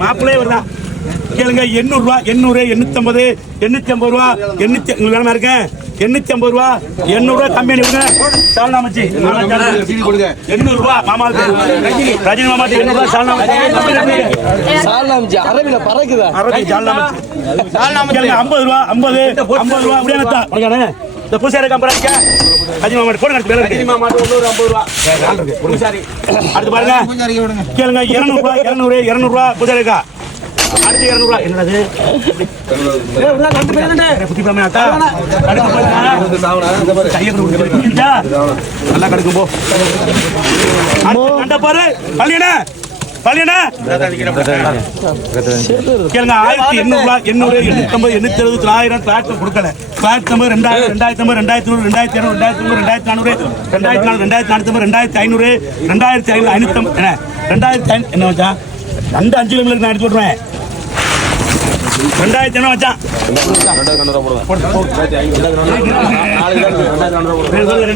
மாப்பிள்ளையே வருதா கேளுங்க எண்ணூறு ரூபா எண்ணூறு எண்ணூத்தம்பது எண்ணூத்தி ஐம்பது ரூபா எண்ணூத்தி உங்களுக்கு வேணாமா இருக்கேன் எண்ணூத்தி ஐம்பது ரூபா எண்ணூறு ரூபா கம்மி விடுங்க சால்னா. மச்சி எண்ணூறு ரூபா மாமா ரஜினி மாமா எண்ணூறு ரூபா சால்னா மச்சி சாலாம்ஜி அரபில பறக்குதா? ஐம்பது ரூபா ஐம்பது ஐம்பது ரூபா அப்படியே இந்த பூசாரி கம்பராஜ்க்க ரஜினி மாமா போடுங்க அடுத்து பேர் ரஜினி மாமா தொண்ணூறு ஐம்பது ரூபா. பூசாரி அடுத்து பாருங்க. கேளுங்க இருநூறு ரூபா இருநூறு இருநூறு ரூபா பூசாரிக்கா அடுத்து இருநூறு ரூபா. என்னது? நல்லா கடுக்கும் போ. அடுத்து கண்ட பாரு. பள்ளியண்ணா கேளுங்க ஆயிரத்தி எண்ணூறு எண்ணூறு எண்ணூத்தம்பது எண்ணூத்தி எழுபது தொள்ளாயிரம் தொள்ளாயிரத்தி கொடுக்கல. தொள்ளாயிரத்தி ஐம்பது ரெண்டாயிரம் ரெண்டாயிரத்தி ஐம்பது ரெண்டாயிரத்தி நூறு ரெண்டாயிரத்தி இரநூறு ரெண்டாயிரத்தி நூறு ரெண்டாயிரத்தி நானூறு ரெண்டாயிரத்தி நானூறு ரெண்டாயிரத்தி நானூத்தி ரெண்டாயிரத்தி ஐநூறு ரெண்டாயிரத்தி ஐநூறு ஐநூத்தி என்ன? ரெண்டாயிரத்தி என்ன வச்சா ரெண்டு அஞ்சு கிலோமீட்டருக்கு நான் எடுத்து விட்ருவேன் ரெண்டாயிரத்தி என்ன வச்சான் போடு, போ. ரெண்டாயிரத்தி